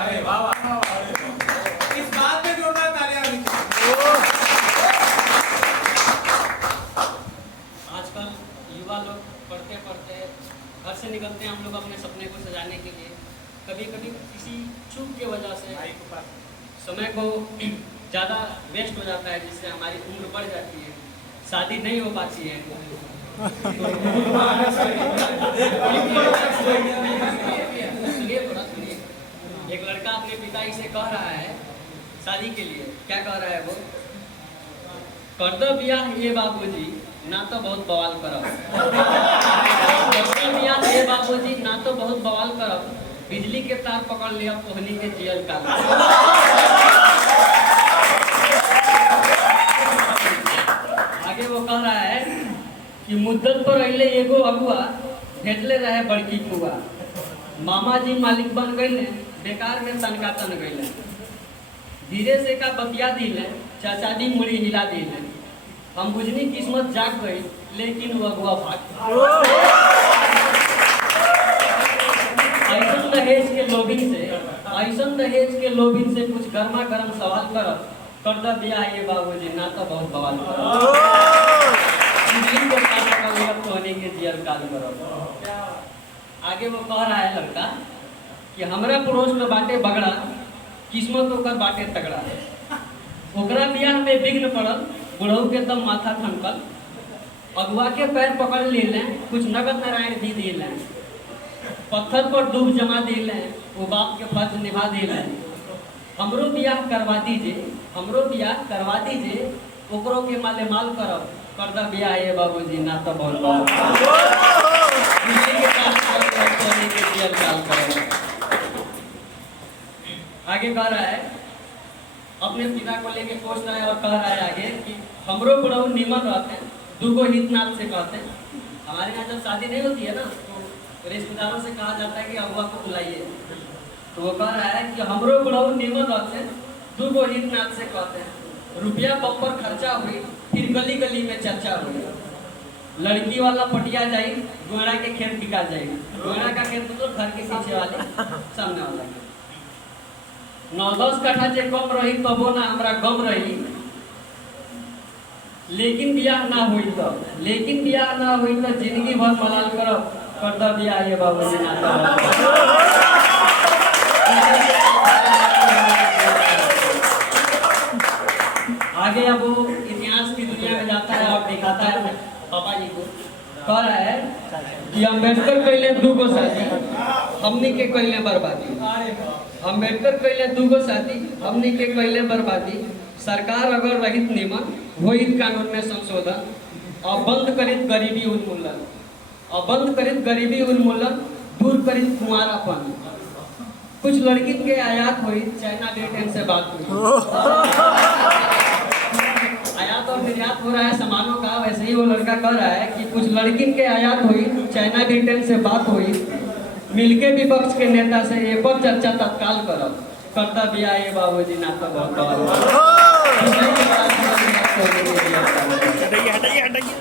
अरे वाह वाह, इस बात में जोरदार तालियां होनी आजकल युवा लोग पढ़ते पढ़ते घर से निकलते हैं हम लोग अपने सपने को सजाने के लिए, कभी कभी किसी चूक की वजह से समय को ज़्यादा वेस्ट हो जाता है, जिससे हमारी उम्र बढ़ जाती है, शादी नहीं हो पाती है। सुनिए थोड़ा सुनिए। एक लड़का अपने पिताजी से कह रहा है शादी के लिए, क्या कह रहा है वो, कर दो बियाह ये बाबूजी ना तो बहुत बवाल करब, कर दो बियाह ये बाबूजी ना तो बहुत बवाल करब, बिजली के तार पकड़ लिया कोहनी के जियल का। आगे वो कह रहा है कि मुद्दत पर अइले एगो अगुआ भेटले रहे बड़की पुआ, मामा जी मालिक बन गईले बेकार में तनका तन गईले, धीरे से का बतिया दिले चाचा दी मुड़ी हिला दिले, हम बुझनी किस्मत जाग गई लेकिन वो अगुआ भाग। ऐसन दहेज के लोभिन से, ऐसन दहेज के लोभिन से कुछ गर्मा गर्म सवाल करब, कर दो बियाह ये बाबूजी ना तो बहुत बवाल करब, बिजली को तार पकड़ लिया कोहनी के जियल काल करब। आगे वो कह रहा है लड़का कि हमरा पड़ोस में बाटे बगड़ा, किस्मत ओकर बाटे तगड़ा, ओकरा बियाह में विघ्न पड़ल, बुढ़ऊ के दम माथा ठनकल, अगुआ के पैर पकड़ ले कुछ नगद नारायण दी दिले, पत्थर पर डूब जमा दिले, वो बाप के फर्ज निभा दिले, हमरो बियाह करवा दीजिए, हमरो बियाह करवा दीजिए, ओकरो के माले माल करब, कर द बियाह ये बाबूजी ना तो बहुत आगे कह रहा है अपने पिता को लेके सोच रहा है और कह रहा है आगे कि हमरो बुढ़ऊ निमन रहते हैं, दूगो हितनाथ से कहते हैं, हमारे यहाँ जब शादी नहीं होती है ना तो रिश्तेदारों से कहा जाता है कि अगुआ को बुलाइए, तो वो कह रहा है कि हमरो बुढ़ऊ निमन रहते हैं, दूगो हितनाथ से कहते हैं, रुपया बम्पर खर्चा हुई फिर गली गली में चर्चा हुई, लड़की वाला पटिया जाई गोयड़ा के खेत बिका जाएगी, गोयड़ा का खेत तो घर के पीछे वाले सामने वाला 9-10 कट्ठा जे कम रही तबो ना हमरा गम रही, लेकिन बियाह ना हुई तो, लेकिन बियाह ना हुई तो जिंदगी भर मलाल करब, कर दो बियाह ये बाबूजी ना तो। आगे अब वो इतिहास की दुनिया में जाता है और दिखाता है पापा जी को, कह रहा है कि अम्बेडकर कैले दूगो शादी हमनी के कैले बर्बादी, अम्बेडकर कैले दूगो शादी हमनी के कैले बर्बादी, सरकार अगर रहित निमन होइत कानून में संशोधन, और बंद करित गरीबी उन्मूलन, और बंद करित गरीबी उन्मूलन, दूर करित कुंवारापन, कुछ लड़की के आयात हुई चाइना ब्रिटेन से बात हुई, आयात और निर्यात हो रहा है सामानों का, वैसे ही वो लड़का कह रहा है कि कुछ लड़किन के आयात हुई चाइना ब्रिटेन से बात हुई, मिलके विपक्ष के नेता से ये पर चर्चा तत्काल करब, करता बियाह ये बाबूजी ना तो बहुत